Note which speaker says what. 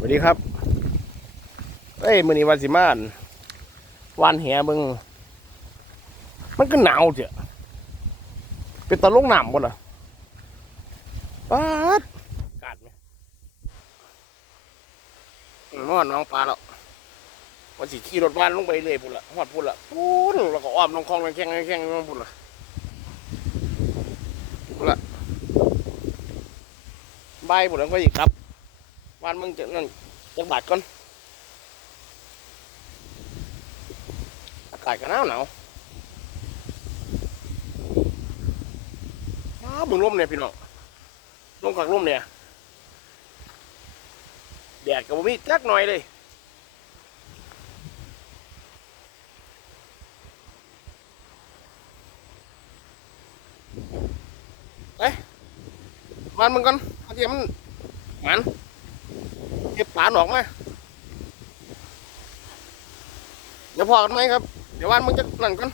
Speaker 1: สวัสดีครับ เอ้ยมือนี้วันสิมานวานแหมึง มันก็หนาวเถอะเป็นตะลงหนามบ่ล่ะป๊าดกาดไหมนอนน้องปลาแล้ววันสิขี่รถวานลงไปเลยพุ่นละหอดพุ่นละปูนแล้วก็อ้อมลงคลองลงแข้งลงแข้งพุ่นละพุ่นละใบายพุ่นแล้วก็อีกครับ วานมึงจะนั่นจักบาทก่อนอากาศก็หนาวหนาวอ้าวเบึงลมเนี่ยพี่น้องลมกับลมเนี่ยแดดก็บ่มีจักหน่อยเลยมันมึงก่อนเอาเทียมมันมัน เก็บปลาออกมาเดี๋ยวพอกันไหมครับ เดี๋ยววันมึงจะนั่นกัน